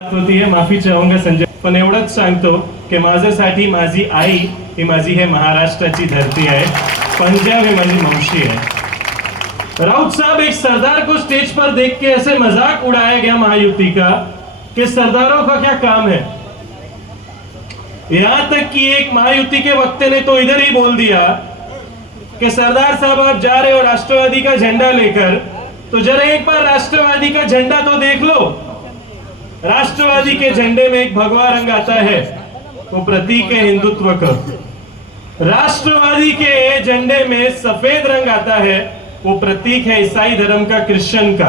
होती है, माफी चाहूंगा संजय, पण एवढंच सांगतो की माझ्यासाठी माझी आई ही माझी है महाराष्ट्राची धरती है, पंजाब ही माझी मौसी है। राउत साहब, एक सरदार को स्टेज पर देख के ऐसे मजाक उड़ाया गया महायुति का कि सरदारों का क्या काम है। यहां तक कि एक महायुति के वक्ता ने तो इधर ही बोल दिया कि सरदार साहब आप जा रहे हो राष्ट्रवादी का झंडा लेकर, तो जरा एक बार राष्ट्रवादी का झंडा तो देख लो। राष्ट्रवादी के झंडे में एक भगवा रंग आता है, वो प्रतीक है हिंदुत्व का। राष्ट्रवादी के झंडे में सफेद रंग आता है, वो प्रतीक है ईसाई धर्म का, क्रिश्चियन का।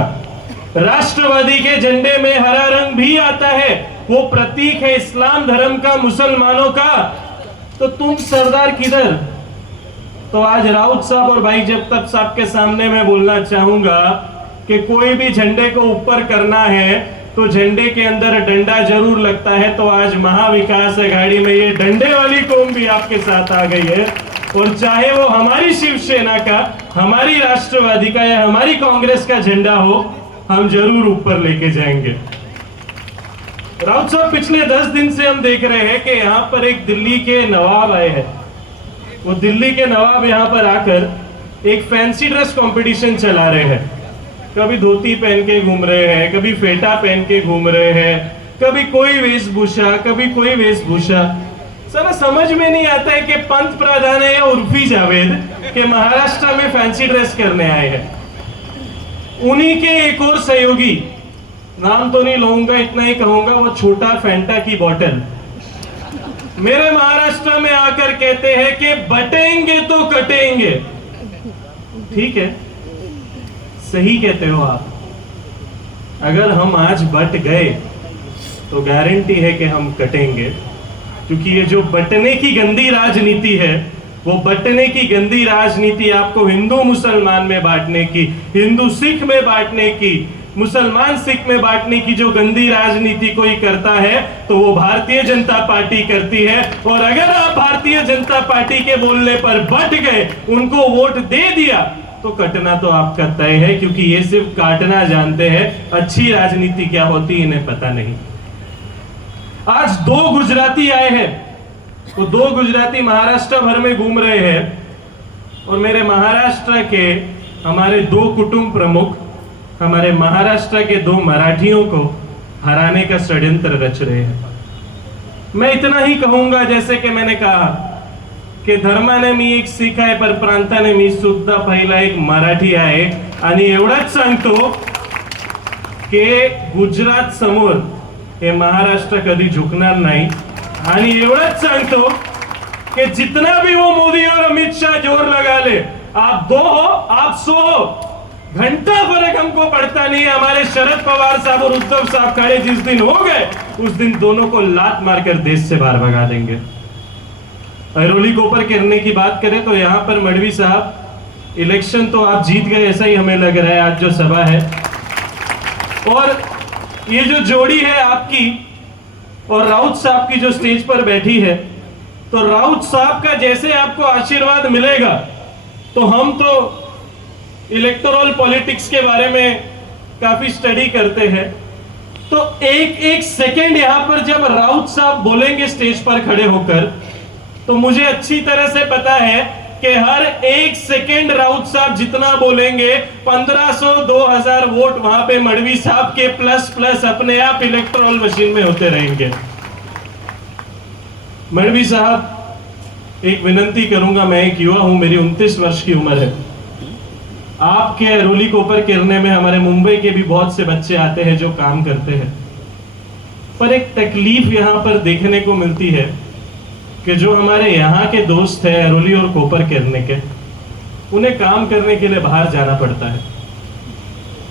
राष्ट्रवादी के झंडे में हरा रंग भी आता है, वो प्रतीक है इस्लाम धर्म का, मुसलमानों का। तो तुम सरदार किधर? तो आज राउत साहब और भाई जगताप साहब के सामने मैं बोलना चाहूंगा कि कोई भी झंडे को ऊपर करना है तो झंडे के अंदर डंडा जरूर लगता है। तो आज महाविकास आघाड़ी में ये डंडे वाली कौम भी आपके साथ आ गई है, और चाहे वो हमारी शिवसेना का, हमारी राष्ट्रवादी का या हमारी कांग्रेस का झंडा हो, हम जरूर ऊपर लेके जाएंगे। राउत साहब, पिछले 10 दिन से हम देख रहे हैं कि यहाँ पर एक दिल्ली के नवाब आए हैं। वो दिल्ली के नवाब यहाँ पर आकर एक फैंसी ड्रेस कंपटीशन चला रहे हैं। कभी धोती पहन के घूम रहे हैं, कभी फेटा पहन के घूम रहे हैं, कभी कोई वेशभूषा, कभी कोई वेशभूषा। सर समझ में नहीं आता है कि पंत प्रधान है या उर्फी जावेद के महाराष्ट्र में फैंसी ड्रेस करने आए हैं। उन्हीं के एक और सहयोगी, नाम तो नहीं लूंगा, इतना ही कहूंगा, वो छोटा फैंटा की बोतल मेरे महाराष्ट्र में आकर कहते हैं कि बटेंगे तो कटेंगे। ठीक है, सही कहते हो आप। अगर हम आज बट गए तो गारंटी है कि हम कटेंगे, क्योंकि ये जो बटने की गंदी राजनीति है, वो बटने की गंदी राजनीति आपको हिंदू मुसलमान में बांटने की, हिंदू सिख में बांटने की, मुसलमान सिख में बांटने की जो गंदी राजनीति कोई करता है तो वो भारतीय जनता पार्टी करती है। और अगर आप भारतीय जनता पार्टी के बोलने पर बट गए, उनको वोट दे दिया, तो कटना तो आपका तय है, क्योंकि ये सिर्फ काटना जानते हैं, अच्छी राजनीति क्या होती है इन्हें पता नहीं। आज 2 गुजराती आए हैं, वो 2 गुजराती महाराष्ट्र भर में घूम रहे हैं, और मेरे महाराष्ट्र के हमारे 2 कुटुंब प्रमुख हमारे महाराष्ट्र के 2 मराठियों को हराने का षड्यंत्र रच रहे हैं। मैं इतना ही कहूंगा, जैसे कि मैंने कहा की धर्माने मी एक सिख आहे, पर प्रांताने मी सुद्धा पहिला एक मराठी आहे। आणि एवढंच सांगतो की गुजरात समोर हे महाराष्ट्र कधी झुकणार नाही। आणि एवढंच सांगतो कि जितना भी वो मोदी और अमित शाह जोर लगा ले, आप 2 हो आप 100 हो, घंटा फर्क हमको पड़ता नहीं है। हमारे शरद पवार साहब और उद्धव साहब खड़े जिस दिन हो गए, उस दिन दोनों को लात मारकर देश से बाहर भगा देंगे। अरोली कोपर करने की बात करें तो यहाँ पर मडवी साहब, इलेक्शन तो आप जीत गए ऐसा ही हमें लग रहा है आज जो सभा है। और ये जो जोड़ी है आपकी और राउत साहब की जो स्टेज पर बैठी है, तो राउत साहब का जैसे आपको आशीर्वाद मिलेगा, तो हम तो इलेक्टोरल पॉलिटिक्स के बारे में काफी स्टडी करते हैं, तो एक सेकंड यहां पर जब राउत साहब बोलेंगे स्टेज पर खड़े होकर, तो मुझे अच्छी तरह से पता है कि हर 1 सेकंड राउत साहब जितना बोलेंगे 1500-2000 वोट वहां पे मडवी साहब के प्लस अपने आप इलेक्टोरल मशीन में होते रहेंगे। मडवी साहब, एक विनती करूंगा, मैं एक युवा हूं, मेरी 29 वर्ष की उम्र है। आपके अरोली कोपर किरने में हमारे मुंबई के भी बहुत से बच्चे आते हैं जो काम करते हैं, पर एक तकलीफ यहां पर देखने को मिलती है कि जो हमारे यहाँ के दोस्त हैं अरोली और कोपर किरने के, उन्हें काम करने के लिए बाहर जाना पड़ता है।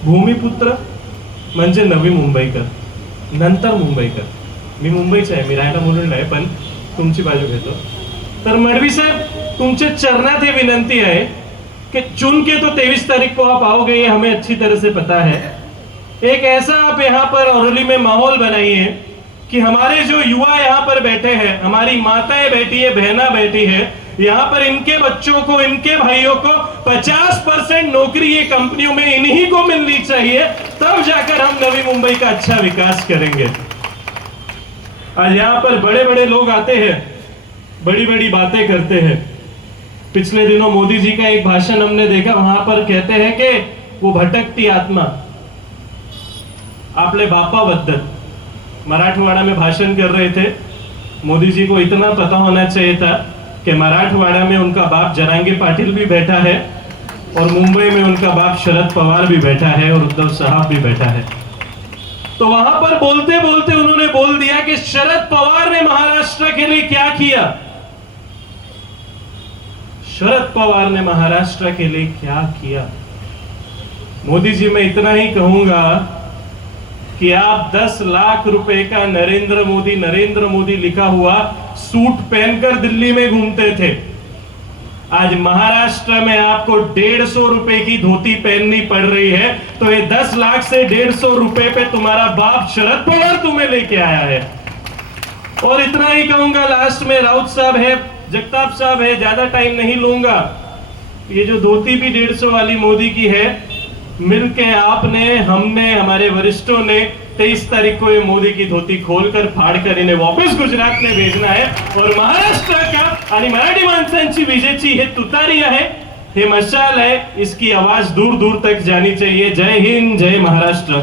भूमिपुत्र म्हणजे नवी मुंबईकर, नंतर मुंबईकर। मी मुंबईचा आहे, मी राहायला मुलुंडला आहे, पण तुमची बाजू घेतो। तर मडवी साहब, तुमचे चरणात ही विनंती है कि चुन के तो 23 तारीख को आप आओगे, ये हमें अच्छी तरह से पता है। एक ऐसा आप यहाँ पर अरोली में माहौल बनाइए कि हमारे जो युवा यहाँ पर बैठे हैं, हमारी माताएं बैठी है, बहना बैठी है, यहाँ पर इनके बच्चों को, इनके भाइयों को 50% नौकरी ये कंपनियों में इन्हीं को मिलनी चाहिए, तब जाकर हम नवी मुंबई का अच्छा विकास करेंगे। आज यहाँ पर बड़े बड़े लोग आते हैं, बड़ी बड़ी बातें करते हैं। पिछले दिनों मोदी जी का एक भाषण हमने देखा, वहां पर कहते हैं कि वो भटकती आत्मा आपले बापा बद्दल मराठवाड़ा में भाषण कर रहे थे। मोदी जी को इतना पता होना चाहिए था कि मराठवाड़ा में उनका बाप जरांगे पाटिल भी बैठा है और मुंबई में उनका बाप शरद पवार भी बैठा है और उद्धव साहब भी बैठा है। तो वहां पर बोलते बोलते उन्होंने बोल दिया कि शरद पवार ने महाराष्ट्र के लिए क्या किया। शरद पवार ने महाराष्ट्र के लिए क्या किया। मोदी जी, मैं इतना ही कहूंगा कि आप 10 लाख रुपए का नरेंद्र मोदी लिखा हुआ सूट पहनकर दिल्ली में घूमते थे। आज महाराष्ट्र में आपको 150 रुपए की धोती पहननी पड़ रही है, तो ये 10 लाख से 150 रुपए पे तुम्हारा बाप शरद पवार तुम्हें लेके आया है। और इतना ही कहूंगा लास्ट में, राउत साहब है, जगताप साहब है, ज्यादा टाइम नहीं लूंगा। ये जो धोती भी 150 वाली मोदी की है, मिलके आपने, हमने, हमारे वरिष्ठों ने 23 तारीख को ये मोदी की धोती खोलकर फाड़कर इन्हें वापस गुजरात में भेजना है। और महाराष्ट्र का आणि मराठी माणसांची विजेची हे तुतारी आहे, हे मशाल है, इसकी आवाज दूर दूर तक जानी चाहिए। जय हिंद, जय महाराष्ट्र।